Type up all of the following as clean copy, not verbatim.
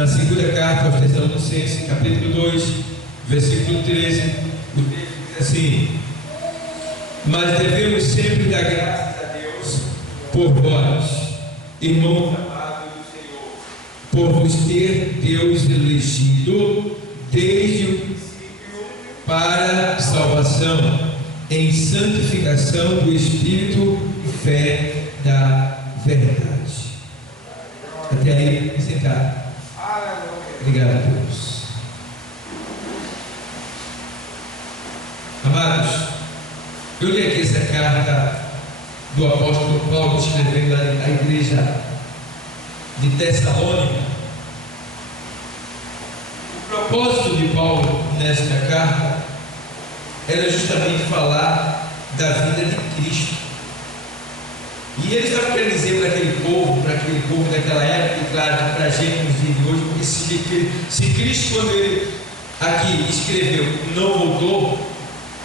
na segunda carta aos Tessalonicenses, capítulo 2, versículo 13, o texto diz assim: mas devemos sempre dar graças a Deus por vós, irmãos amados do Senhor, por vos ter Deus elegido desde o princípio para salvação, em santificação do Espírito e fé da verdade. Até aí, sentar. Obrigado a Deus. Amados, eu li aqui essa carta do apóstolo Paulo escrevendo à igreja de Tessalônica. O propósito de Paulo nesta carta era justamente falar da vida de Cristo. E ele estava querendo dizer para aquele povo daquela época, e claro, para a gente nos dias de hoje, porque se Cristo, quando ele aqui escreveu, não voltou,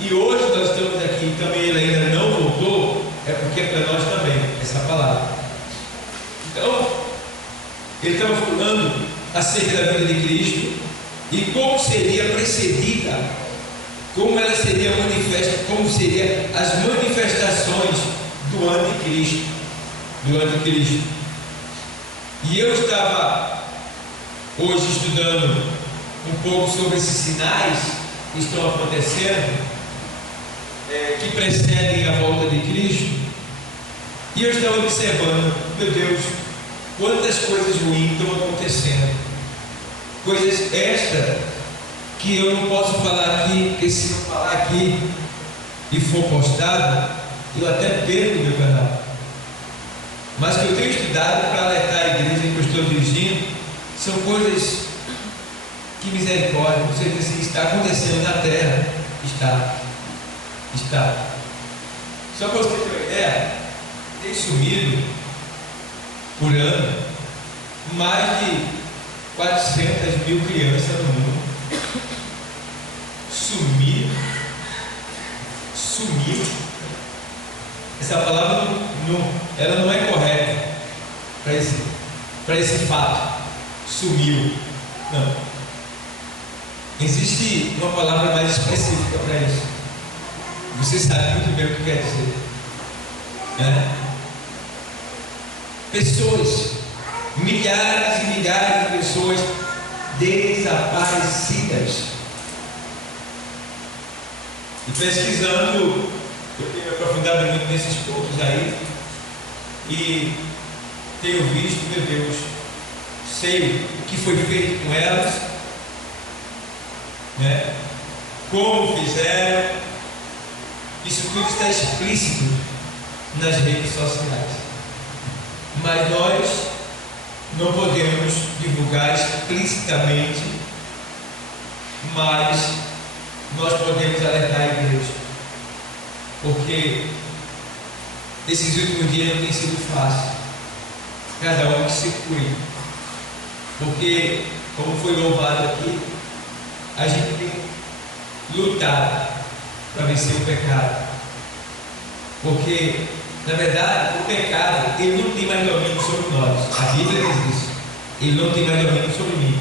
e hoje nós estamos aqui e também ele ainda não voltou, é porque é para nós também essa palavra. Então, ele estava falando acerca da vida de Cristo e como seria precedida, como ela seria manifesta, como seriam as manifestações do anticristo, E eu estava hoje estudando um pouco sobre esses sinais que estão acontecendo, que precedem a volta de Cristo, e eu estava observando, meu Deus, quantas coisas ruins estão acontecendo, coisas estas que eu não posso falar aqui, porque se eu falar aqui e for postado, eu até perco o meu canal. Mas que eu tenho estudado para alertar a igreja que eu estou dirigindo, são coisas que misericórdia, você diz assim, está acontecendo na terra. Está. Só para você ter uma ideia, tem sumido por ano mais de 400 mil crianças no mundo. Sumiu. Essa palavra ela não é correta para esse fato. Sumiu. Não. Existe uma palavra mais específica para isso. Você sabe muito bem o que quer dizer. Pessoas, milhares e milhares de pessoas desaparecidas. E pesquisando, eu tenho aprofundado muito nesses pontos aí, e tenho visto, meu Deus, sei o que foi feito com elas, como fizeram, isso tudo está explícito nas redes sociais, mas nós não podemos divulgar explicitamente, mas nós podemos alertar a igreja, porque esses últimos dias não tem sido fácil, cada um que se cuide, porque, como foi louvado aqui, a gente tem lutado para vencer o pecado, porque, na verdade, o pecado, ele não tem mais domínio sobre nós. A Bíblia diz isso, ele não tem mais domínio sobre mim.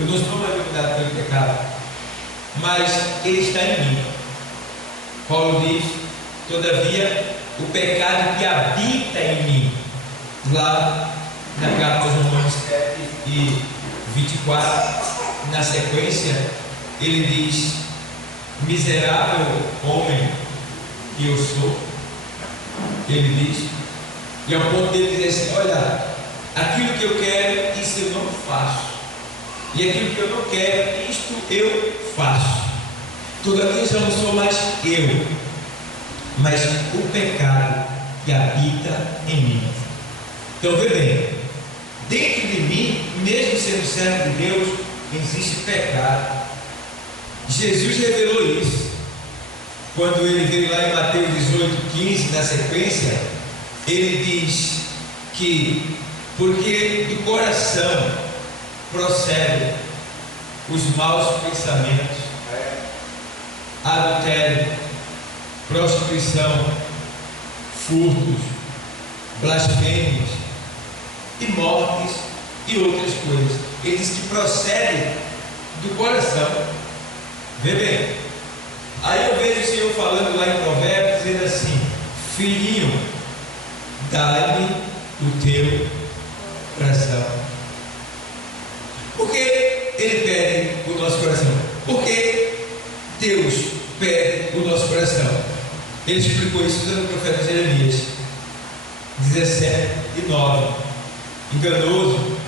Eu não estou mais dominado pelo pecado, mas ele está em mim. Paulo diz, todavia, o pecado que habita em mim, lá na carta aos Romanos 7 e 24, na sequência, ele diz, miserável homem que eu sou, ele diz, e ao ponto dele dizer assim, olha, aquilo que eu quero, isso eu não faço, e aquilo que eu não quero, isto eu faço. Todavia já não sou mais eu, mas o pecado que habita em mim. Então vê bem, dentro de mim, mesmo sendo servo de Deus, existe pecado. Jesus revelou isso quando ele veio lá em Mateus 18:15, na sequência, ele diz que porque do coração procedem os maus pensamentos, adultério, prostituição, furtos, blasfêmias e mortes e outras coisas. Ele diz que procede do coração. Vê bem. Aí eu vejo o Senhor falando lá em Provérbios, dizendo assim: filhinho, dá-lhe o teu coração. Por que Ele pede o nosso coração? Porque Deus pede o nosso coração. Ele explicou isso no profeta Jeremias 17:9. Enganoso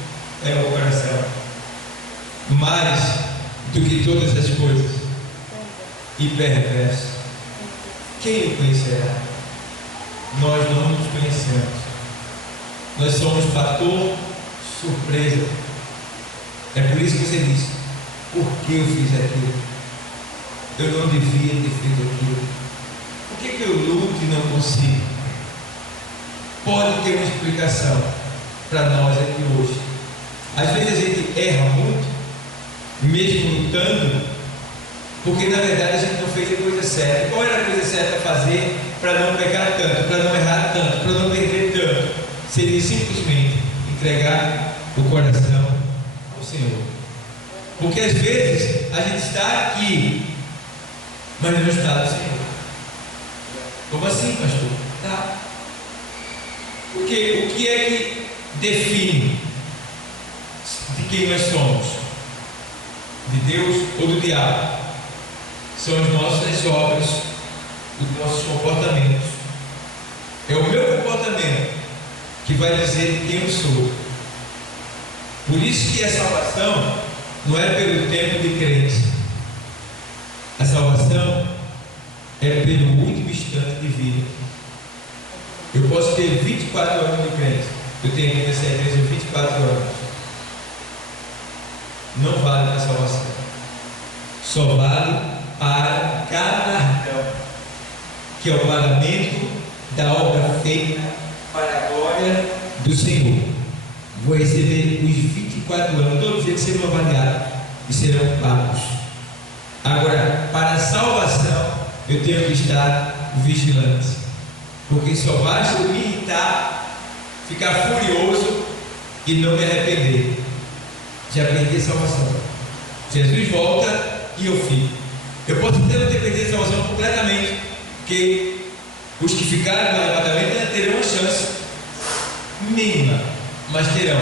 é o coração, mais do que todas as coisas, e perverso. Quem o conhecerá? Nós não nos conhecemos. Nós somos fator surpresa. É por isso que você diz: por que eu fiz aquilo? Eu não devia ter feito aquilo. Por que eu luto e não consigo? Pode ter uma explicação para nós aqui hoje. Às vezes a gente erra muito, mesmo lutando, porque na verdade a gente não fez a coisa certa. Qual era a coisa certa a fazer para não pecar tanto, para não errar tanto, para não perder tanto? Seria simplesmente entregar o coração ao Senhor. Porque às vezes a gente está aqui, mas não está no Senhor. Como assim, pastor? Tá. Porque o que é que define de quem nós somos? De Deus ou do diabo? São as nossas obras, os nossos comportamentos. É o meu comportamento que vai dizer quem eu sou. Por isso que a salvação não é pelo tempo de crente. A salvação é pelo último instante de vida. Eu posso ter 24 anos de crente. Eu tenho aqui nessa igreja 24 anos. Não vale para a salvação. Só vale para galardão, que é o pagamento da obra feita para a glória do Senhor. Vou receber os 24 anos, todos eles serão avaliados e serão pagos. Agora, para a salvação, eu tenho que estar vigilante, porque só basta eu me irritar, ficar furioso e não me arrepender. Já perdi a salvação. Jesus volta e eu fico. Eu posso até não ter perdido a salvação completamente, porque os que ficaram no arrebatamento ainda terão uma chance mínima, mas terão.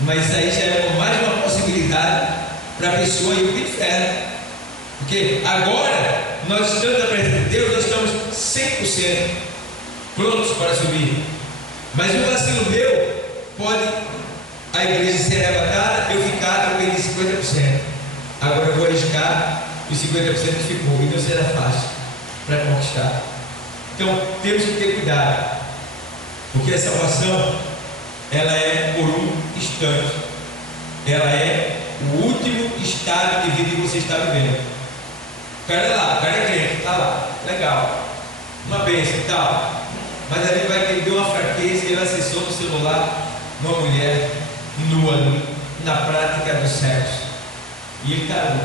Mas isso aí já é mais uma possibilidade para a pessoa ir para o inferno. Porque agora nós estamos na presença de Deus, nós estamos 100% prontos para subir. Mas um vacilo meu pode a igreja ser arrebatada, eu ficar, eu perdi 50%. Agora eu vou arriscar os 50% que ficou, e não será fácil para conquistar. Então temos que ter cuidado, porque a salvação ela é por um instante, ela é o último estado de vida que você está vivendo. O cara é lá, o cara é crente, está lá, legal, uma bênção e tal, mas ali vai ter uma fraqueza e ele acessou no celular uma mulher nua ali, na prática do sexo, e ele está ali.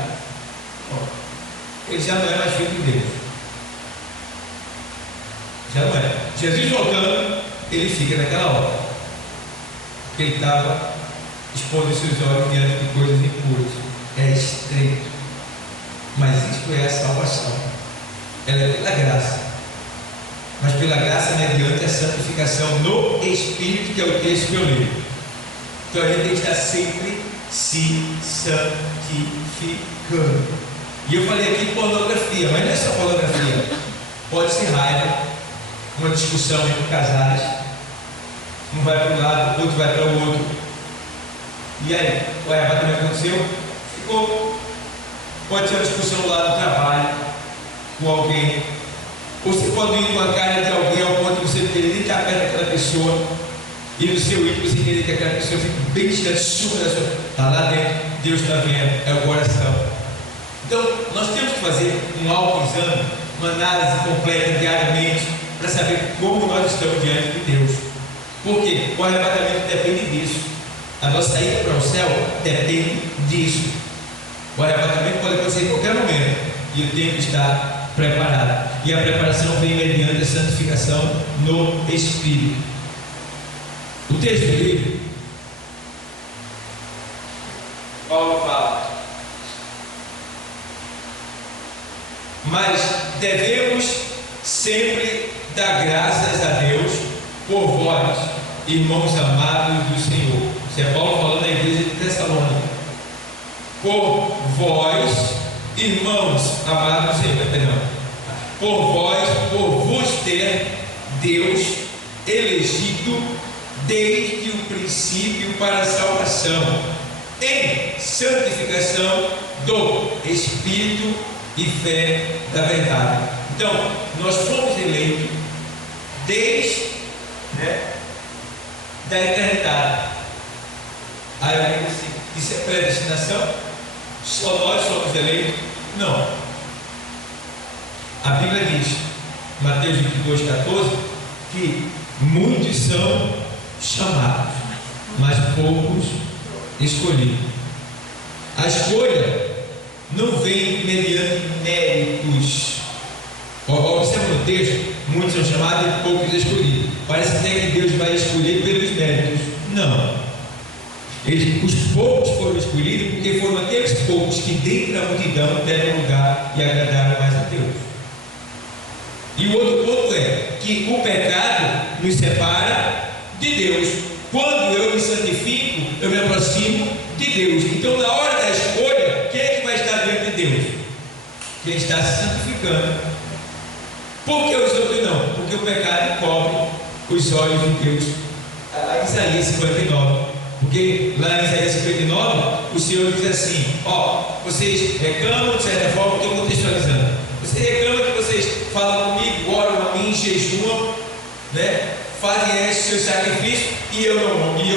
Ele já não é mais filho de Deus, já não é. Jesus voltando, ele fica naquela hora, porque ele estava expondo seus olhos diante de coisas impuras. É estreito, mas isto é a salvação. Ela é pela graça, mas pela graça mediante a santificação no Espírito, que é o texto que eu leio. Então a gente tem que estar sempre se santificando. E eu falei aqui pornografia, mas não é só pornografia. Pode ser raiva, uma discussão entre casais, um vai para um lado, o outro vai para o outro. E aí, o arrebatamento aconteceu? Ficou. Pode ser uma discussão lá no trabalho, com alguém. Ou você pode ir com a cara de alguém ao ponto de você não querer nem estar perto daquela pessoa. E no seu íntimo você querer que aquela pessoa fique bem distante, super da sua. Está lá dentro, Deus está vendo, é o coração. Então, nós temos que fazer um autoexame, uma análise completa diariamente, para saber como nós estamos diante de Deus. Porque o arrebatamento depende disso. A nossa ida para o céu depende disso. O arrebatamento pode acontecer em qualquer momento e eu tenho que estar preparado. E a preparação vem mediante a santificação no Espírito. O texto do livro Paulo fala. Mas devemos sempre dar graças a Deus por vós, irmãos amados do Senhor. Isso é Paulo falando na igreja de Tessalônica. Por vós, irmãos amados do Senhor, perdão. Por vós, por vos ter Deus elegido desde o princípio para a salvação, em santificação do Espírito e fé da verdade. Então, nós fomos eleitos desde da eternidade. Aí eu digo assim: isso é predestinação? Só nós somos eleitos? Não. A Bíblia diz, Mateus 22,14, que muitos são chamados, mas poucos escolhidos. A escolha não vem mediante méritos. Observa no texto: muitos são chamados e poucos escolhidos. Parece até que Deus vai escolher pelos méritos. Não. Os poucos foram escolhidos porque foram aqueles poucos que dentro da multidão deram lugar e agradaram mais a Deus. E o outro ponto é que o pecado nos separa de Deus. Quando eu me santifico, eu me aproximo de Deus. Então, na hora da escolha, quem é que vai estar diante de Deus? Quem está se santificando. Por que os outros não? Porque o pecado cobre os olhos de Deus. Lá em Isaías 59. Porque lá em Isaías 59, o Senhor diz assim: vocês reclamam, de certa forma, estou contextualizando. Vocês reclamam que vocês falam comigo, oram a mim, jejuam, fazem esse seu sacrifício, e eu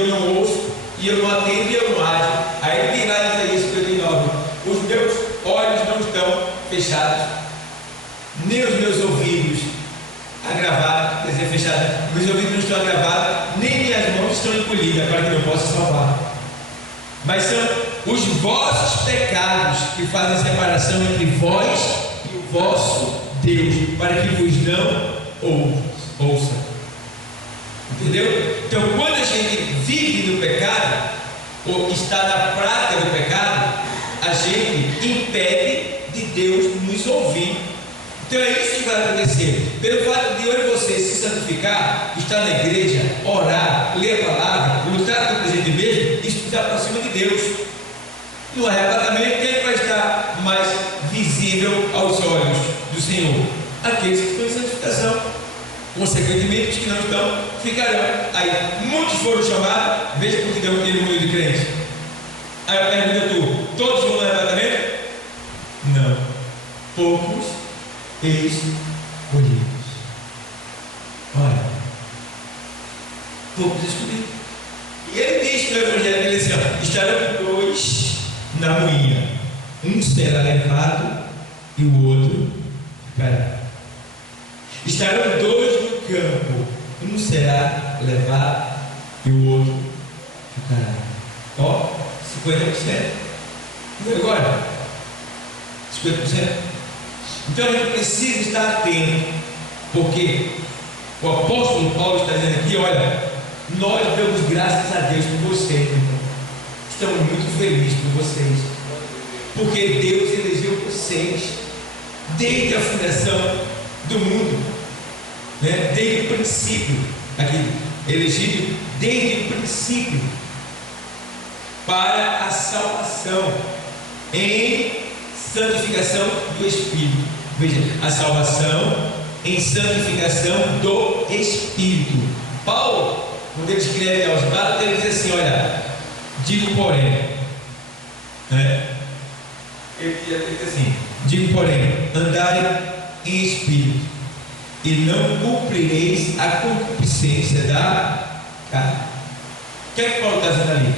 não ouço, e eu não atendo, e eu não ajo. Aí ele diz lá em Isaías 59: os meus olhos não estão fechados, nem os meus ouvidos agravados, quer dizer, fechados, meus ouvidos não estão agravados, nem minhas mãos estão encolhidas para que eu possa salvar. Mas são os vossos pecados que fazem separação entre vós e o vosso Deus, para que vos não ouça. Entendeu? Então, quando a gente vive no pecado, ou está na prática do pecado, a gente impede de Deus nos ouvir. Então é isso que vai acontecer. Pelo fato de eu e você se santificar, estar na igreja, orar, ler a palavra, lutar contra a gente mesmo, isso nos aproxima de Deus. No arrebatamento, quem vai estar mais visível aos olhos do Senhor? Aqueles que estão em santificação. Consequentemente, os que não estão ficarão. Aí muitos foram chamados. Veja porque deu aquele mundo de crentes. Aí eu pergunto a tu: todos vão no arrebatamento? Não. Poucos escolhidos. Olha, poucos escolhidos. E ele diz que no Evangelho dele assim: estarão dois na moinha, um será levado e o outro ficará. Estarão dois no campo, um será levado e o outro ficará. 50%. E agora? 50%. Então a gente precisa estar atento, porque o apóstolo Paulo está dizendo aqui: olha, nós damos graças a Deus por vocês, irmão. Estamos muito felizes por vocês, porque Deus elegeu vocês desde a fundação do mundo, desde o princípio, aqui, elegido desde o princípio para a salvação em santificação do Espírito. Veja, a salvação em santificação do Espírito. Paulo, quando ele escreve aos Gálatas, ele diz assim: olha, digo porém, ele diz assim: digo porém, andai em Espírito, e não cumprireis a concupiscência da carne. O que é que Paulo está dizendo ali?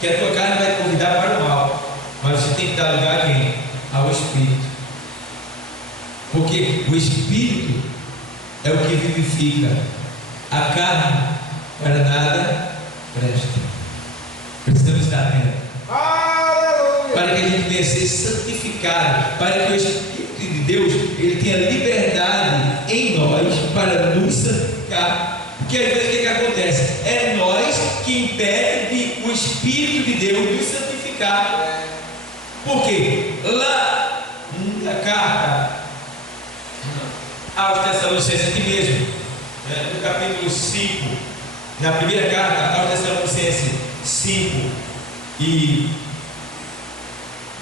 Que a tua carne vai te convidar para o mal, mas você tem que dar lugar a quem? Ao Espírito. Porque o Espírito é o que vivifica. A carne para nada presta. Precisamos estar atentos. Para que a gente venha ser santificado, para que o Espírito de Deus ele tenha liberdade em nós para nos santificar. Porque às vezes o que acontece? É nós que impede de o Espírito de Deus nos santificar. Porque lá na carta aos Tessalonicenses, aqui mesmo, no capítulo 5, na primeira carta aos Tessalonicenses 5 e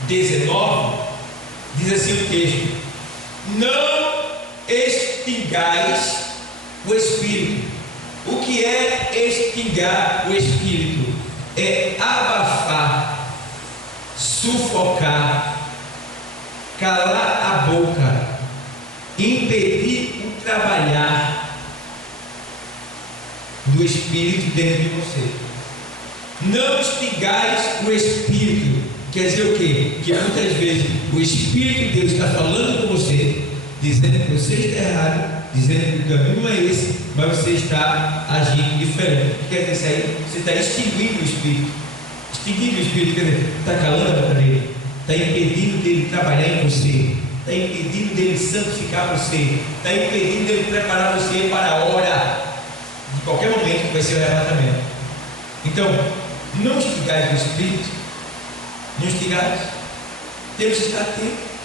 19, diz assim o texto: não extingais o Espírito. O que é extingar o Espírito? É abafar, sufocar, calar a boca, impedir o trabalhar do Espírito dentro de você. Não extingais o Espírito. Quer dizer o quê? Que muitas vezes o Espírito de Deus está falando com você, dizendo que você está errado, dizendo que o caminho não é esse, mas você está agindo diferente. Quer dizer, isso aí, você está extinguindo o Espírito. Extinguindo o Espírito, quer dizer, está calando a boca dele, está impedindo dele trabalhar em você, está impedindo dele santificar você, está impedindo dele preparar você para a hora, de qualquer momento que vai ser o arrebatamento. Então, não extingais o Espírito. Não extingais. Temos que estar atentos.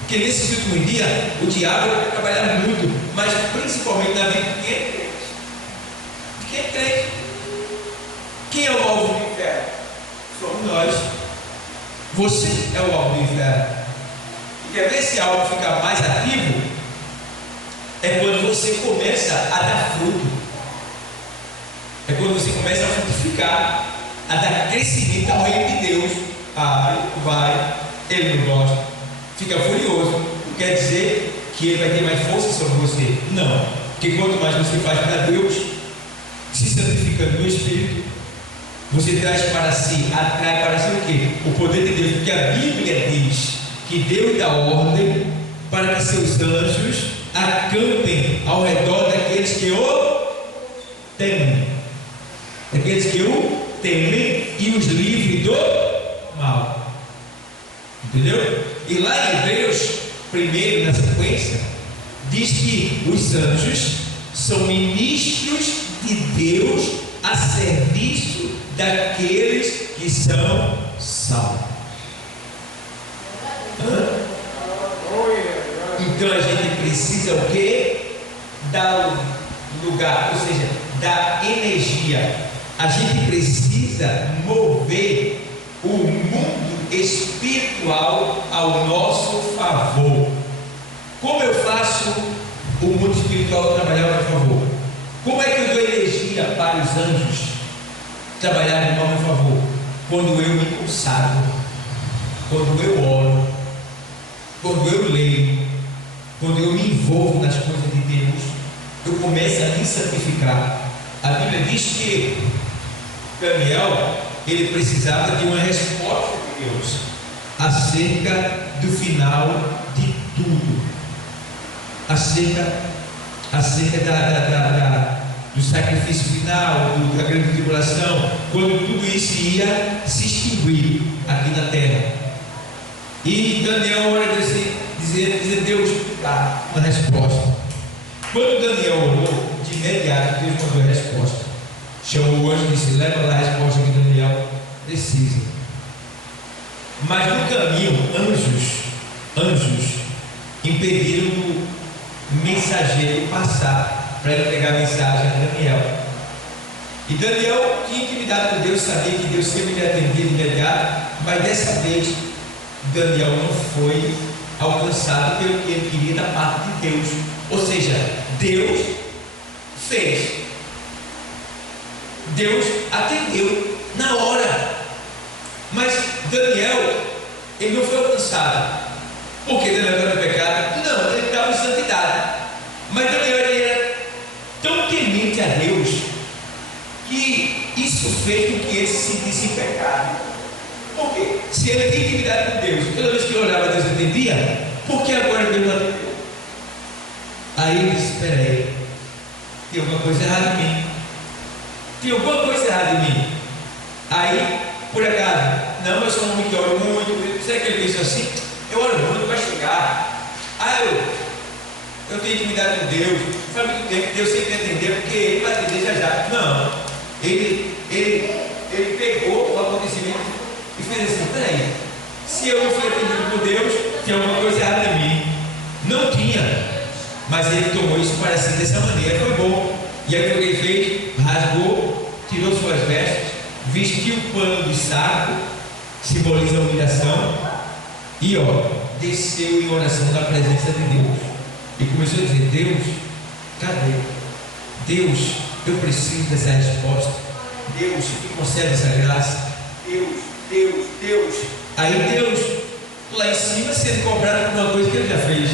Porque nesses últimos dias, o diabo vai trabalhar muito, mas principalmente na vida de quem é crente. De quem é crente. Quem é o alvo do inferno? Somos nós. Você é o alvo do inferno. E quer ver se a alvo ficar mais ativo? É quando você começa a dar fruto. É quando você começa a frutificar, a dar crescimento ao reino de Deus. Vai, ele não gosta, fica furioso. Não quer dizer que ele vai ter mais força sobre você. Não, porque quanto mais você faz para Deus, se santificando no Espírito, você traz para si, atrai para si o quê? O poder de Deus. Porque a Bíblia diz que Deus dá ordem para que seus anjos acampem ao redor daqueles que o temem. Daqueles que o temem e os livre do mal. Entendeu? E lá em Hebreus, primeiro na sequência, diz que os anjos são ministros de Deus a serviço daqueles que são salvos. Então a gente precisa o quê? Dar lugar, ou seja, dar energia. A gente precisa mover o mundo espiritual ao nosso favor. Como eu faço o mundo espiritual trabalhar ao meu favor? Como é que eu dou energia para os anjos trabalharem ao meu favor? Quando eu me consagro, quando eu oro, quando eu leio, quando eu me envolvo nas coisas de Deus, eu começo a me santificar. A Bíblia diz que Daniel, ele precisava de uma resposta de Deus acerca do final de tudo, acerca do sacrifício final, da grande tribulação, quando tudo isso ia se extinguir aqui na terra. E Daniel ora dizer Deus dá uma resposta. Quando Daniel orou, de imediato Deus mandou a resposta. Chamou o anjo e disse: leva lá a resposta que Daniel precisa. Mas no caminho, anjos impediram do mensageiro passar para entregar a mensagem a Daniel. E Daniel tinha intimidade com Deus, sabia que Deus sempre lhe atendia de imediato, mas dessa vez Daniel não foi alcançado pelo que ele queria da parte de Deus. Ou seja, Deus fez. Deus atendeu na hora. Mas Daniel, ele não foi alcançado. Porque Daniel estava em pecado? Não, ele estava em santidade. Mas Daniel, ele era tão temente a Deus que isso fez com que ele se sentisse em pecado. Por quê? Se ele tem intimidade com Deus, toda vez que ele orava, Deus atendia. Por que agora Deus não atendeu? Aí ele disse: espera aí, tem alguma coisa errada em mim. Tem alguma coisa errada em mim. Aí, por acaso, não, eu sou um homem que oro muito. Será que ele pensou assim? Eu oro muito, vai chegar. Eu tenho intimidade com Deus. Faz muito tempo que Deus sempre atendeu, porque ele vai atender já já. Não, ele ele pegou o acontecimento e fez assim: peraí, se eu não fui atendido por Deus, tem alguma coisa errada em mim. Não tinha, mas ele tomou isso para si dessa maneira, foi bom. E aí o que ele fez? Rasgou, tirou suas vestes, vestiu o pano de saco, simboliza a humilhação, e desceu em oração na presença de Deus. E começou a dizer: Deus, cadê? Deus, eu preciso dessa resposta. Deus, me concede essa graça. Deus. Aí Deus, lá em cima, sendo cobrado por uma coisa que ele já fez.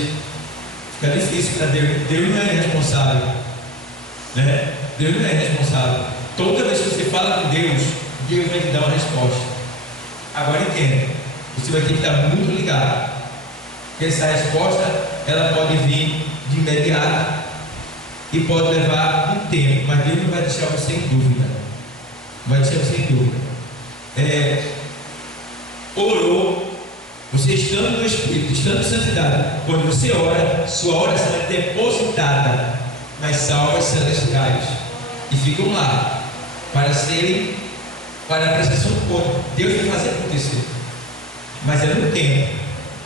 Fica difícil para Deus. Deus não é responsável, né? Deus não é responsável. Toda vez que você fala com Deus, Deus vai te dar uma resposta. Agora entenda, você vai ter que estar muito ligado, porque essa resposta, ela pode vir de imediato e pode levar um tempo, mas Deus não vai deixar você em dúvida. Vai deixar você em dúvida. Orou, você estando no Espírito, estando em santidade, quando você ora, sua oração é depositada nas salvas celestiais e ficam lá para a prestação de conta. Deus vai fazer acontecer, mas é no tempo,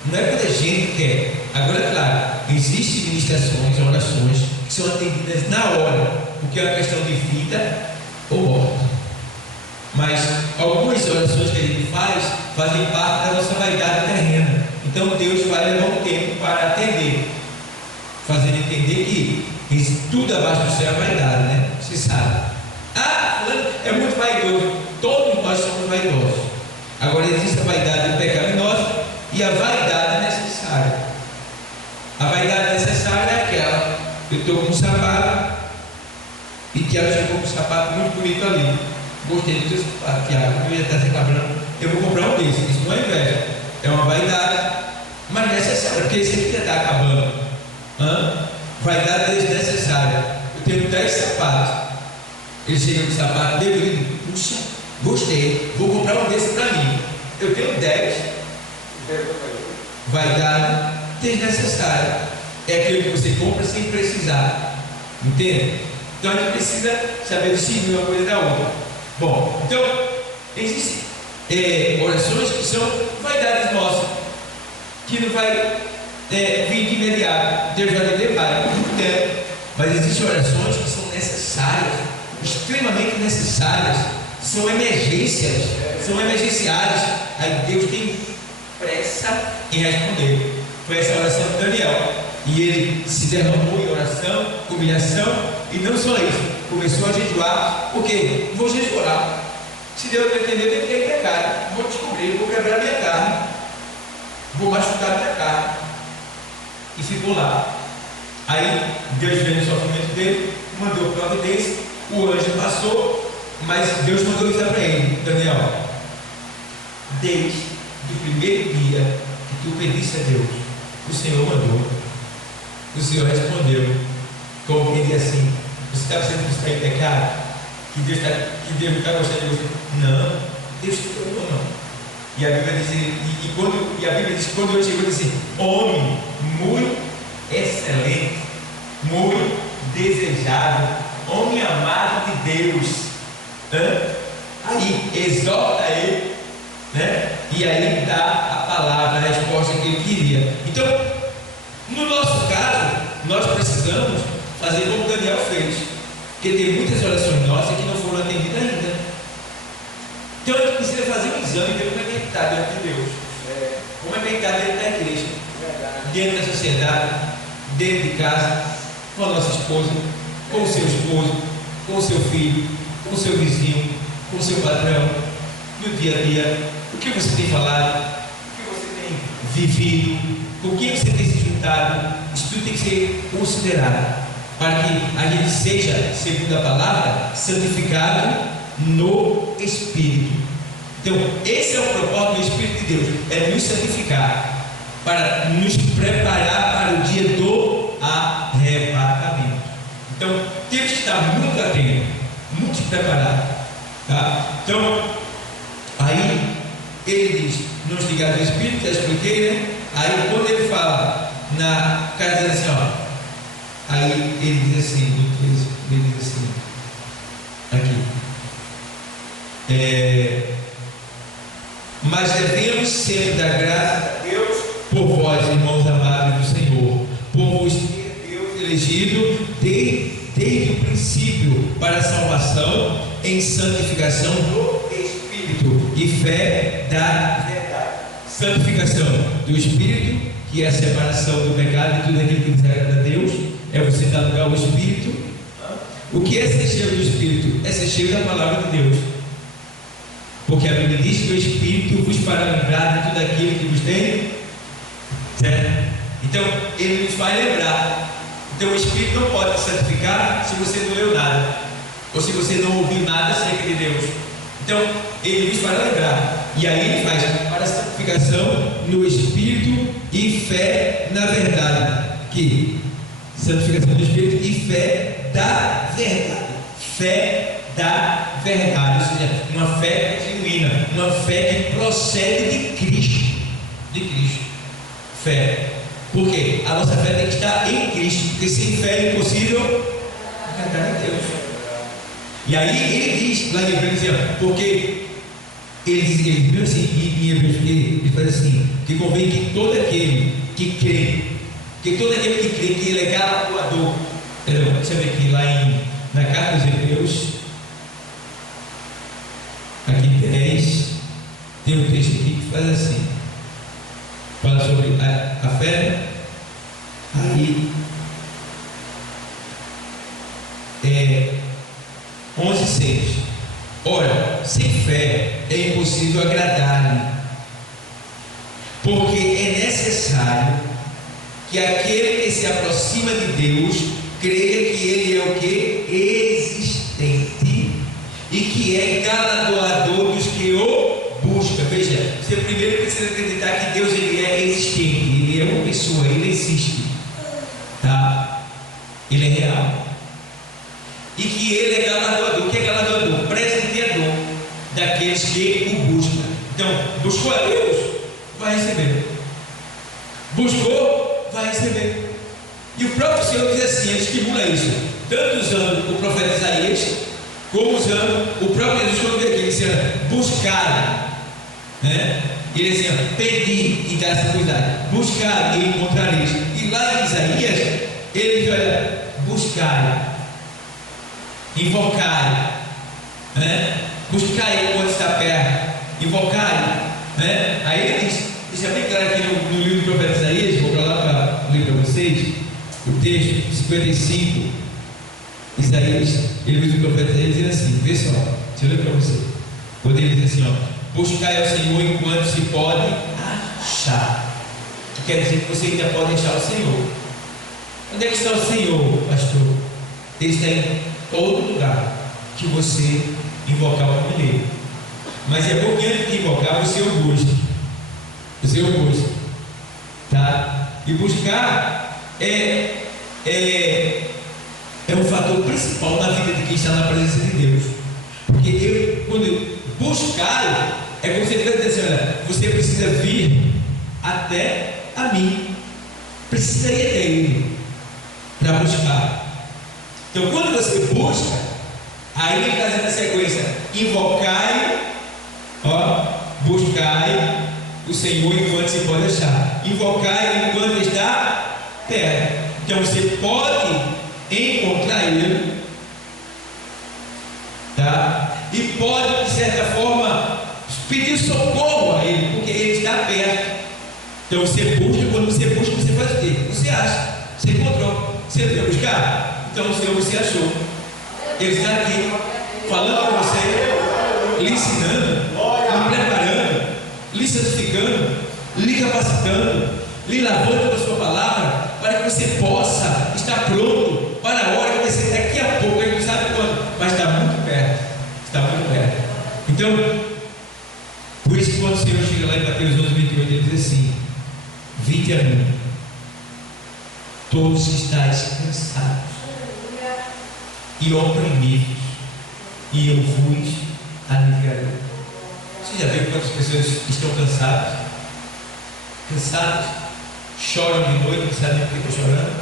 não é quando a gente quer. Agora, é claro, existem ministrações, orações que são atendidas na hora, porque é uma questão de vida ou morte. Mas algumas orações que a gente fazem parte da nossa vaidade terrena. Então Deus vai levar um tempo para atender, fazendo entender que tudo abaixo do céu é vaidade, né? Você sabe. Fulano é muito vaidoso. Todos nós somos vaidosos. Agora existe a vaidade pecaminosa e a vaidade necessária. A vaidade necessária é aquela: eu estou com um sapato e Tiago chegou com um sapato muito bonito ali. Gostei do teu sapato, Tiago. Eu ia estar se cabrando. Eu vou comprar um desses. Isso não é inveja, é uma vaidade, mas necessária, porque esse aqui já está acabando. Vaidade desnecessária. Eu tenho 10 sapatos. Ele chega com o sapato dele e diz: puxa, gostei, vou comprar um desses para mim. Eu tenho 10. Vaidade desnecessária é aquilo que você compra sem precisar. Entende? Então a gente precisa saber distinguir uma coisa da outra. Bom, então existem orações que são vaidades nossas, que não vai vir de imediato. Deus vai levar muito tempo, mas existem orações que são necessárias, extremamente necessárias, são emergências, são emergenciais. Aí Deus tem pressa em responder. Foi essa oração de Daniel, e ele se derramou em oração, humilhação, e não só isso, começou a jejuar. Porque vou jejuar. Se Deus me entender, eu tenho que ter minha carne. Vou descobrir, vou quebrar minha carne, vou machucar minha carne. E ficou lá. Aí Deus veio no sofrimento dele, mandou providência, o anjo passou, mas Deus mandou avisar para ele: Daniel, desde o primeiro dia que tu pediste a Deus, o Senhor mandou, o Senhor respondeu. Como quem diz assim: você está pensando que você está em pecado? Que Deus não está gostando de você? Não, Deus te ama, não. E a Bíblia diz, quando eu chego, assim: homem muito excelente, muito desejado, homem amado de Deus. Aí exorta ele, né? E aí dá a palavra, a resposta que ele queria. Então, no nosso caso, nós precisamos fazer como Daniel fez, porque tem muitas orações nossas que não foram atendidas ainda. Então a gente precisa fazer um exame de como é que a gente está diante de Deus, como é que a gente está dentro da igreja, dentro da sociedade, dentro de casa, com a nossa esposa, com o seu esposo, com o seu filho, com o seu vizinho, com o seu patrão, no dia a dia. O que você tem falado, o que você tem vivido, com quem você tem se juntado. Isso tudo tem que ser considerado, para que a gente seja, segundo a palavra, santificado no Espírito. Então esse é o propósito do Espírito de Deus, é nos santificar, para nos preparar para o dia do arrebatamento. Então temos que estar muito atento, muito preparado, tá? Então aí ele diz: nos ligados ao Espírito, já expliquei, né? Aí quando ele fala na casa, diz assim, aí ele diz assim, no 13, ele diz assim, aqui: Mas devemos sempre dar graças a Deus por vós, irmãos amados do Senhor, por vos ter Deus elegido desde o princípio para a salvação em santificação do Espírito e fé da verdade. Santificação do Espírito, que é a separação do pecado e tudo aquilo que desagrada a Deus, é você dar lugar ao Espírito. O que é ser cheio do Espírito? É ser cheio da palavra de Deus. Porque a Bíblia diz que o Espírito vos fará lembrar de tudo aquilo que vos tem, certo? Então, ele nos vai lembrar. Então, o Espírito não pode santificar se você não leu nada, ou se você não ouviu nada acerca de Deus. Então, ele nos fará lembrar. E aí ele faz para a santificação no Espírito e fé na verdade. Que santificação do Espírito e fé da verdade. Fé da verdade, ou seja, uma fé genuína, uma fé que procede de Cristo. De Cristo. Fé. Por quê? A nossa fé tem que estar em Cristo, porque sem fé é impossível agradar a Deus. E aí ele diz lá em Hebreus, porque ele diz assim, em Hebreus, ele faz assim, que convém que todo aquele que crê, que ele é galardoador. Deixa eu ver aqui, na carta dos Hebreus, aqui 10, tem um texto aqui que faz assim, fala sobre a fé. Aí 11:6. Ora, sem fé é impossível agradar-lhe, porque é necessário que aquele que se aproxima de Deus creia que ele é o que? Existente, e que é galardoador dos que o buscam. Veja, você primeiro precisa acreditar que Deus ele é existente, ele é uma pessoa, ele existe, tá? Ele é real, e que ele é galardoador. O que é galardoador? Presenteador daqueles que o buscam. Então, buscou a Deus, vai receber. Buscou, vai receber. E o próprio Senhor diz assim, ele estimula isso, tanto usando o profeta Isaías, como usando o próprio Jesus quando veio aqui, ele dizia, buscar, né? Ele dizia, pedir e dar cuidado, buscar e encontrareis. E lá em Isaías, ele diz, olha, buscar, invocar, né? Buscar enquanto está perto, invocar, né? Aí ele diz, deixa bem claro aqui no livro do profeta Isaías, vou para lá para ler para vocês, o texto 55, Isaías, ele diz o profeta Isaías diz assim, vê só, deixa eu ler para você, quando ele diz assim, ó, buscai ao Senhor enquanto se pode achar, que quer dizer que você ainda pode achar o Senhor. Onde é que está o Senhor, pastor? Ele está em todo lugar que você invocar o nome dele. Mas é porque antes de invocar, você o busca. Você o busca, tá? E buscar é um fator principal na vida de quem está na presença de Deus. Porque quando buscar, é como se ele estivesse dizendo, olha, você precisa vir até a mim, precisa ir até ele para buscar. Então, quando você busca, aí ele está dizendo a sequência: invocai, ó, buscai o Senhor enquanto se pode achar, invocai enquanto está perto. Então, você pode encontrar ele, tá? E pode, de certa forma, pedir socorro a ele, porque ele está perto. Então, você busca, quando você busca, você faz o quê? Você acha, você encontrou. Você veio buscar? Então, o Senhor você achou. Ele está aqui, falando com você, lhe ensinando, lhe preparando, lhe santificando, lhe capacitando, lhe lavando com a sua palavra, para que você possa estar pronto para a hora que vai ser daqui a pouco. Ele não sabe quando, mas está muito perto. Está muito perto. Então, por isso que quando o Senhor chega lá em Mateus 11:28, ele diz assim: vinde a mim, todos que estáis cansados e oprimidos, e eu vos aliviarei. Você já viu quantas pessoas estão cansadas? Cansadas, choram de noite, não sabem por que estão chorando,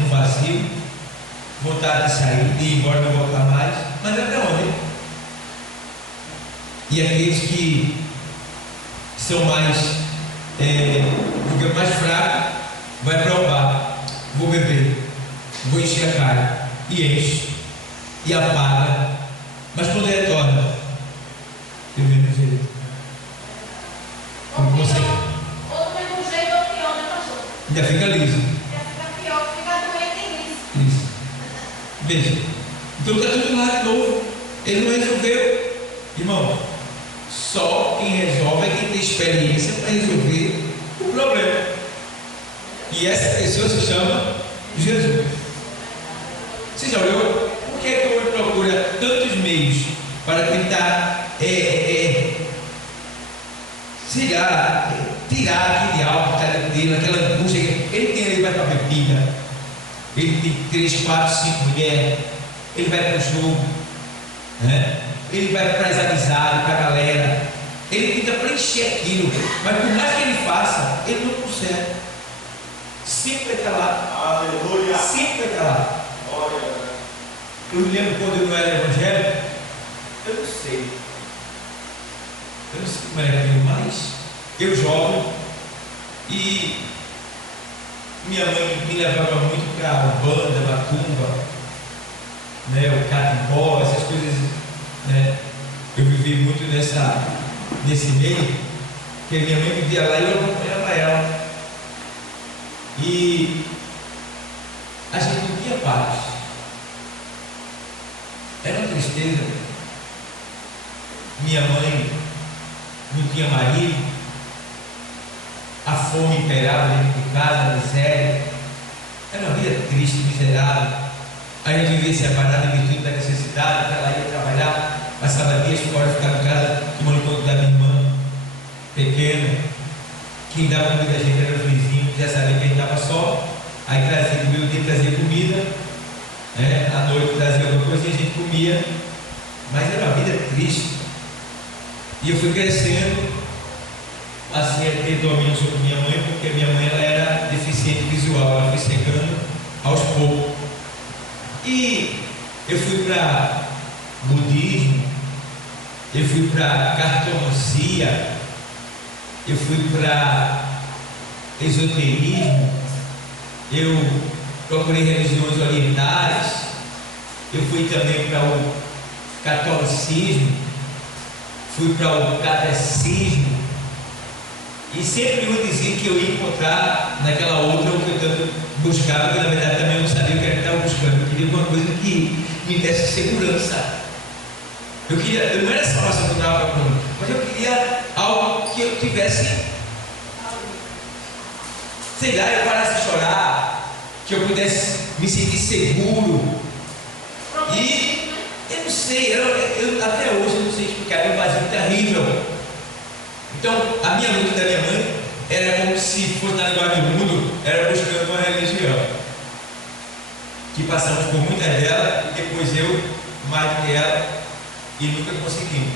um vazio, vontade de sair, de ir embora, não voltar mais, mas é para onde? E aqueles que são mais, digamos, mais fracos, vai para o bar, vou beber, vou encher a cara, e enche, e apaga, mas quando retorna, do mesmo jeito. Como você? Ou do mesmo jeito ou pior, né, pastor? Ainda fica liso. Já fica pior, fica doente e liso. Isso. Veja. Então está tudo lá de novo. Ele não resolveu. Irmão, só quem resolve é quem tem experiência para resolver o problema. E essa pessoa se chama Jesus. Você já olhou? Por que é que o homem procura tantos meios para tentar sei lá, tirar aquele algo que está dentro dele, aquela angústia? Ele vai para a bebida, ele tem 3, 4, 5 mulheres, ele vai para o jogo, né? Ele vai para as amizades, para a galera, ele tenta preencher aquilo, mas por mais que ele faça, ele não consegue. Sempre vai estar lá. Aleluia. Sempre vai estar lá. Olha. Eu me lembro quando eu não era evangélico, eu não sei como era aquilo, mas eu jovem, e minha mãe me levava muito para banda, macumba, né, o catimbó, essas coisas, né? Eu vivi muito nesse meio, porque minha mãe vivia lá e eu acompanhava ela, e a gente não tinha paz, era uma tristeza. Minha mãe não tinha marido, a fome imperava dentro de casa, a miséria, era uma vida triste, miserável. A gente vivia separado em virtude da necessidade, que ela ia trabalhar, passava dias fora, ficava em casa, tomando conta da minha irmã pequena. Quem dava comida a gente era os vizinhos, já sabia que a gente estava só, aí trazia, no meu dia trazia comida, né? À noite trazia alguma coisa e a gente comia, mas era uma vida triste. E eu fui crescendo assim a ter domínio sobre minha mãe, porque minha mãe ela era deficiente visual, ela foi secando aos poucos. E eu fui para budismo, eu fui para cartomancia, eu fui para esoterismo, eu procurei religiões orientais, eu fui também para o catolicismo, fui para o catecismo, e sempre eu dizia que eu ia encontrar naquela outra o que eu tanto buscava, porque na verdade também eu não sabia o que era que estava buscando. Eu queria alguma coisa que me desse segurança. Eu não era salvação que eu estava procurando, mas eu queria algo que eu tivesse, sei lá, eu parasse de chorar, que eu pudesse me sentir seguro. E eu não sei, eu até hoje eu não sei explicar, era um vazio terrível. Então, a minha luta da minha mãe era como se fosse na linguagem do mundo, era buscando uma religião. Que passamos por muitas delas, e depois eu, mais do que ela, e nunca conseguimos.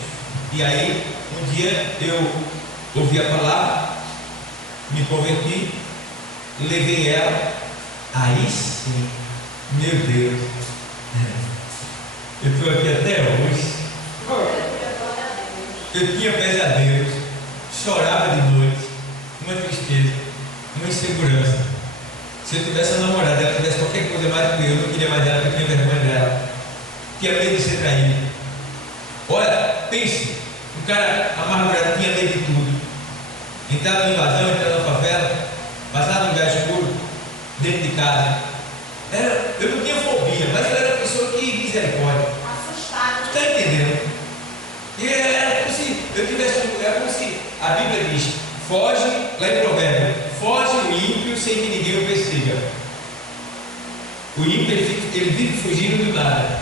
E aí, um dia eu ouvi a palavra, me converti, levei ela, aí sim, meu Deus, eu estou aqui até hoje. Eu tinha pesadelos, chorava de noite, uma tristeza, uma insegurança. Se eu tivesse uma namorada, ela tivesse qualquer coisa mais do que eu não queria mais ela, porque eu tinha vergonha dela. Tinha medo de ser traído. Olha, pense, o cara amargurado tinha medo de tudo. Entrava no invasão, entrava na favela, passava num lugar escuro, dentro de casa. Eu não tinha fobia, mas eu era uma pessoa que misericórdia. Assustado. Está entendendo? E era como se eu tivesse, era como se a Bíblia diz: foge, lá em Provérbio, foge o ímpio sem que ninguém o persiga. O ímpio ele vive fugindo do nada.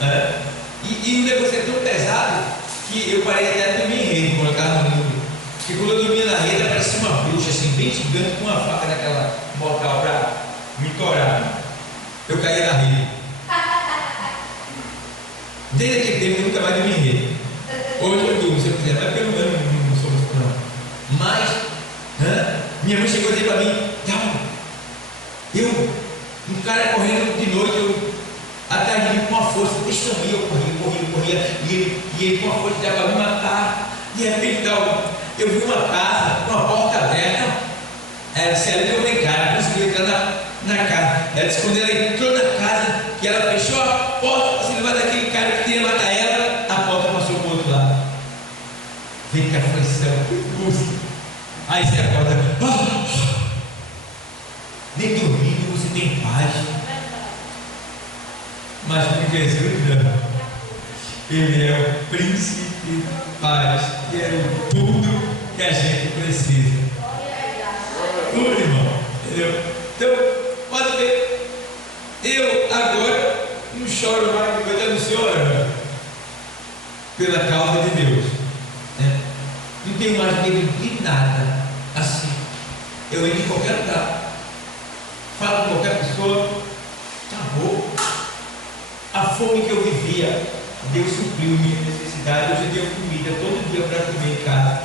Né? E o negócio é tão pesado que eu parei até de dormir em rede quando eu estava no mundo. Porque quando eu dormia na rede, parecia uma bruxa assim, bem gigante, com uma faca naquela mortal para me torar. Eu caía na rede. Desde aquele tempo eu nunca mais dormi em rede. Hoje eu durmo, se eu quiser, mas pelo menos não sou muito não. Mas, minha mãe chegou a dizer para mim: um cara correndo de noite, eu atrás de mim com uma força, deixa eu ir, eu corria, e ele com uma força de para me matar. eu vi uma casa com a porta aberta. Ela disse: ela vem cá, ela conseguiu entrar na casa. Ela disse: quando ela entrou na casa, que ela fechou a porta, se levar daquele cara que queria matar ela, a porta passou para o outro lado. Vem cá, foi céu, que gosto. Aí você acorda, nem dormindo você tem paz. Mas com Jesus não. Ele é o príncipe de paz, que é o tudo que a gente precisa. Tudo, irmão, entendeu? Então, pode ver, eu agora não choro mais, eu não choro pela causa de Deus, né? Não tenho mais medo de nada. Assim, eu entro em qualquer lugar, falo com qualquer pessoa, acabou. A fome que eu vivia, Deus supriu minha necessidade. Hoje eu tenho comida todo dia para comer em casa.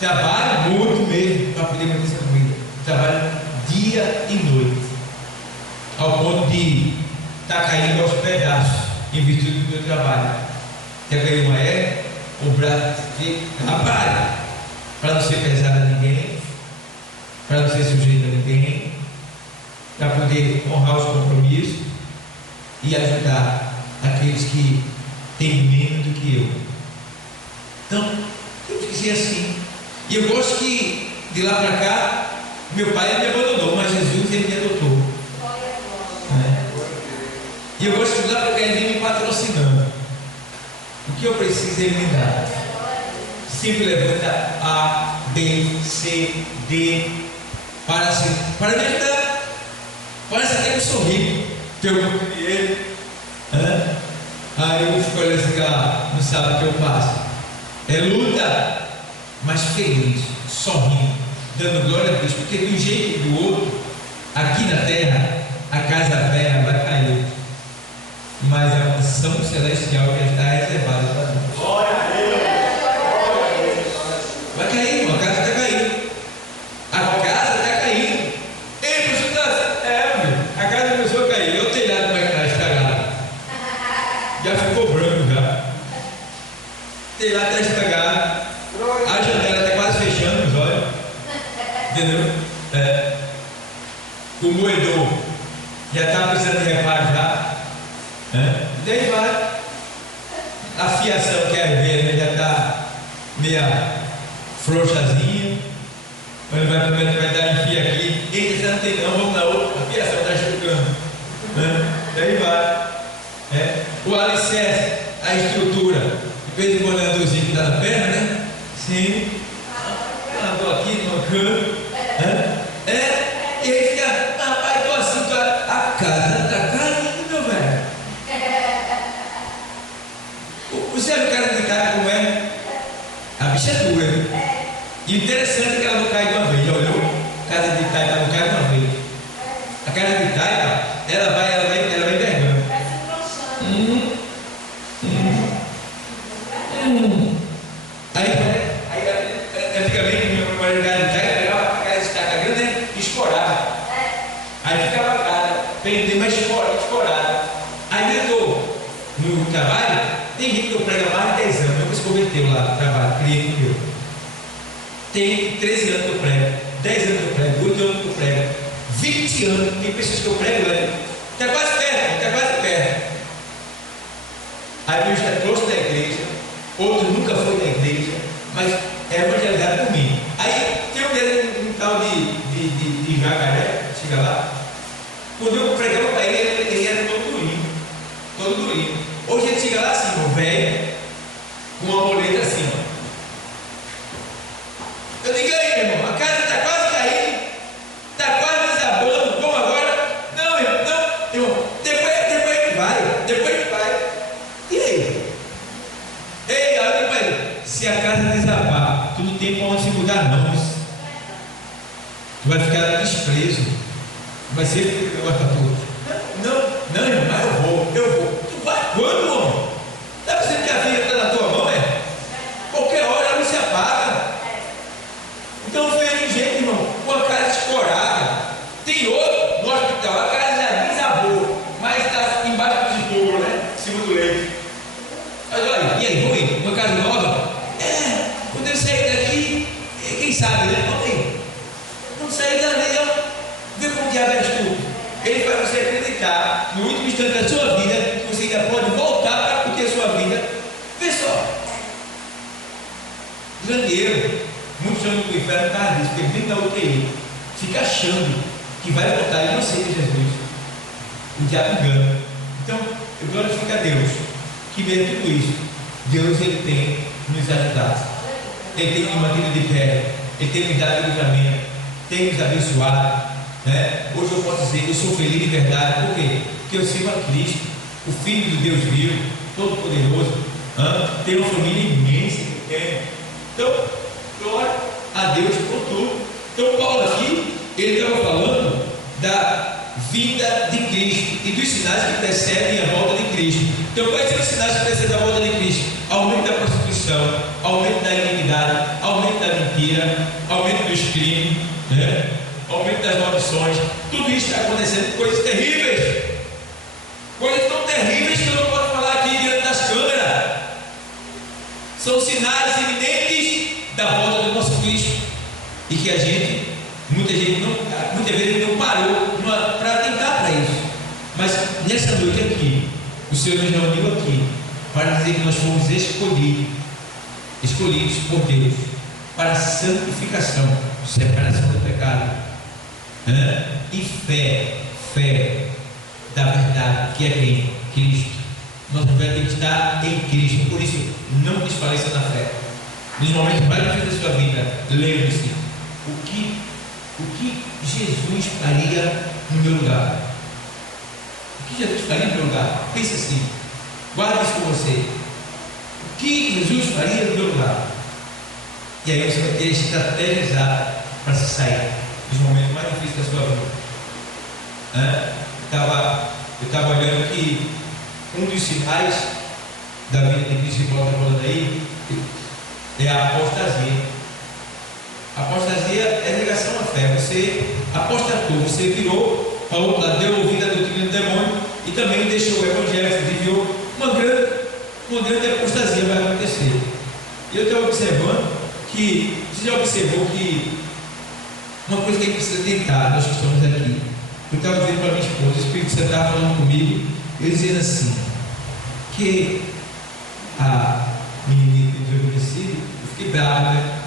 Trabalho muito mesmo para poder manter essa comida. Trabalho dia e noite, ao ponto de estar caindo aos pedaços em virtude do meu trabalho. Quer ganhar uma o braço de trabalho para não ser pesado a ninguém, para não ser sujeito a ninguém, para poder honrar os compromissos e ajudar aqueles que têm menos do que eu. Então, temos que ser assim. E eu gosto que de lá para cá, meu pai me abandonou, mas Jesus ele me adotou. E eu gosto que de lá para cá ele vem me patrocinando. O que eu preciso ele me dá. Sempre levanta A, B, C, D para me ajudar. Parece até que eu sou rico, que eu comprei ele. Aí eu fico olhando assim, ela não sabe o que eu passo. É luta, mas feliz, sorrindo, dando glória a Deus, porque de um jeito e do outro, aqui na terra, a casa velha vai cair, mas a mansão celestial já está reservada para nós. Glória a Deus! Vai cair, irmão, a casa está caindo. A casa está caindo. Ei, você está. A casa começou a cair. O telhado vai estar estragado. Já ficou branco já. O telhado está estragado. A janela está quase fechando os olhos. Entendeu? O moedor já está precisando de reparo já. E daí vai. A fiação que é ver já está meia frouxazinha. Quando vai dar enfia aqui, eita, já não tem não, vamos na outra, a fiação está chutando. Daí vai. O alicerce, a estrutura, de vez em quando andouzinho que dá na perna, né? Sim. Andou aqui no canto. E aí fica, rapaz, estou assim, a casa está caindo, meu velho. Você é o cara de casa como é? A bicha é dura. E interessante que ela não cai de uma vez, já olhou? A casa de taipa não cai de uma vez. A casa de taipa, ela vai envergando. Aí antigamente, minha casa de taipa pegava aquela estaca grande, né? E escorava. Aí ficava cara, pendendo, mas escorada. Aí eu estou no trabalho, tem gente que eu prego há mais de 10 anos, nunca se converteu lá no trabalho, cliente meu. Tem 13 anos que eu prego, 10 anos que eu prego, 8 anos que eu prego, 20 anos, tem pessoas que eu prego, está quase perto, está quase perto. Aí meu já trouxe da igreja, outro nunca foi da igreja, mas é evangelizado por mim. Aí tem um tal de Jacaré, chega lá, quando eu pregava para ele era todo durinho. Hoje ele chega lá assim, o velho, com uma boleta assim, ó. Eu digo aí, meu irmão, a casa está quase caindo, está quase desabando, como agora? Não, irmão, depois que vai. E aí? Ei, olha para ele, se a casa desabar, tu não tem para onde se mudar não, tu vai ficar no desprezo, vai ser o negócio para tu. Não, irmão, mas eu vou. Tu vai quando, homem? Está pensando que a vida está na tua mão, Qualquer hora a luz se apaga. Então foi de jeito, irmão, com a casa escorada. Tem outro no hospital, a casa já desabou, mas está embaixo do escombro, né? Em cima do leito. Mas olha, e aí, ruim? Uma casa nova? sabe, né? Olha aí. Quando sair dali, ó, vê como o diabo é astuto. Ele faz você acreditar no último instante da sua vida que você ainda pode voltar para curtir a sua vida. Vê só. Grande erro. Muitos chamam para o inferno por causa disso, porque vem da UTI, fica achando que vai voltar e não aceita Jesus. O diabo engana. Então, eu glorifico a Deus, que mesmo tudo isso, Deus ele tem nos ajudado. Ele tem nos mantido de pé, Ele tem nos dado livramento, tem nos abençoado. Né? Hoje eu posso dizer que eu sou feliz de verdade. Por quê? Porque eu sirvo a Cristo, o Filho de Deus vivo, Todo-Poderoso. Tenho uma família imensa que eu tenho. Então, glória a Deus por tudo. Então, Paulo aqui, ele estava falando da vinda de Cristo e dos sinais que precedem a volta de Cristo. Então, quais são os sinais que precedem a volta de Cristo? Aumento da prostituição, aumento da iniquidade, aumento da mentira, aumento dos crimes, né? Aumento das maldições. Tudo isso está acontecendo, coisas terríveis, coisas tão terríveis que eu não posso falar aqui diante das câmeras. São sinais iminentes da volta do nosso Cristo e que muita vezes não parou para tentar para isso. Mas nessa noite aqui, o Senhor nos reuniu aqui para dizer que nós fomos escolhidos por Deus para santificação, separação do pecado, e fé da verdade, que é quem? Cristo. Nossa fé tem que estar em Cristo. Por isso, não desfaleça na fé. Nos momentos mais difíceis da sua vida, lembre-se o que Jesus faria no meu lugar. O que Jesus faria no meu lugar? Pense assim, guarde isso com você. O que Jesus faria no meu lugar? E aí você vai ter estratégia exata para se sair dos momentos mais difíceis da sua vida. Eu estava olhando que um dos sinais da vida de Cristo que está falando aí é a apostasia. A apostasia é negação à fé. Você apostatou, você virou para o outro lado, deu ouvido à doutrina do demônio e também deixou o evangelho, se desviou. Uma grande apostasia vai acontecer. E eu estava observando que, você já observou que uma coisa que a gente precisa tentar, nós que estamos aqui. Eu estava dizendo para minha esposa, o Espírito Santo estava falando comigo, eu dizendo assim, que a menina que eu conheci, eu fiquei bravo, né?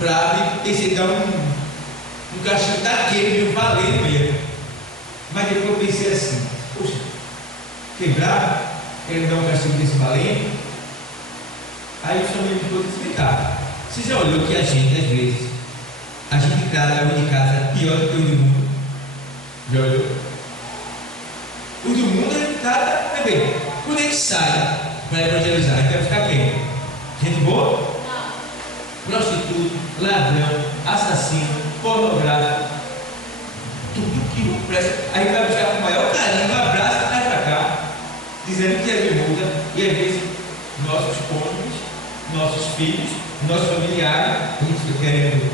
Bravo e pensei dar um cachorro daquele, meio valendo mesmo. Mas depois eu pensei assim, poxa, fiquei bravo, ele dá um cachorro desse valendo. Aí eu chamei de coisa explicar. Você já olhou que a gente, às vezes, a gente trata o de casa pior do que o do mundo? Já olhou? O do mundo a gente trata, bem, quando a gente sai para evangelizar, a gente vai ficar quem? Gente boa? Prostituto, ladrão, assassino, pornográfico, tudo que presta. Aí vai buscar com o maior carinho, um abraço e traz para cá, dizendo que é de muda, e às vezes nossos cônjuges, nossos filhos, nossos familiares, a gente fica querendo,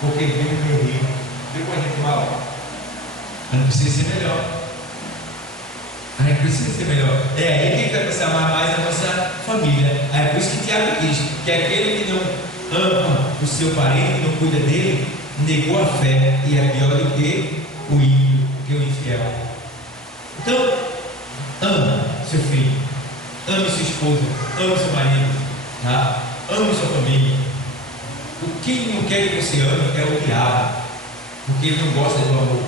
porque vive meu rio, viu com a gente mal. A gente precisa ser melhor. A gente precisa ser melhor. É aí que a gente vai precisar amar mais a nossa família. É por isso que Tiago diz que aquele que não ama o seu parente, não cuida dele, negou a fé e é pior do que o ímpio, que o infiel. Então, ame seu filho, ame sua esposa, ame seu marido, tá? Ame sua família. O que não quer que você ame é o diabo, porque ele não gosta do amor.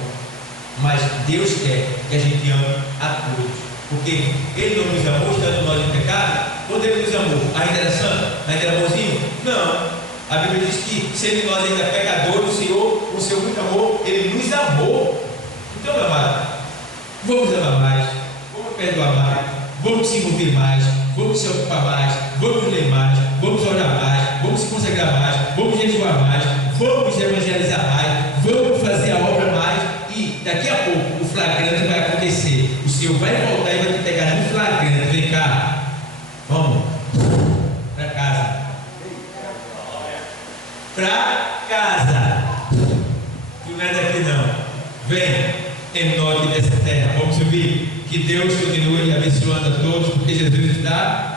Mas Deus quer que a gente ame a todos, porque Ele não nos amou estando nós em pecado. Quando Ele nos amou, ainda era santo? Ainda era bonzinho? Não. A Bíblia diz que, sendo nós ainda pecadores, o Senhor, o seu muito amor, Ele nos amou. Então, meu amado, vamos amar mais, vamos perdoar mais, vamos se envolver mais, vamos se ocupar mais, vamos ler mais, vamos orar mais, vamos se consagrar mais, vamos jejuar mais, vamos evangelizar mais, vamos fazer a obra mais. E daqui a pouco o flagrante vai acontecer. O Senhor vai voltar e vai te pegar no flagrante. Vem cá, vamos para casa. Para casa. Tu não é daqui não. Vem em nome dessa terra. Vamos subir. Que Deus continue abençoando a todos, porque Jesus está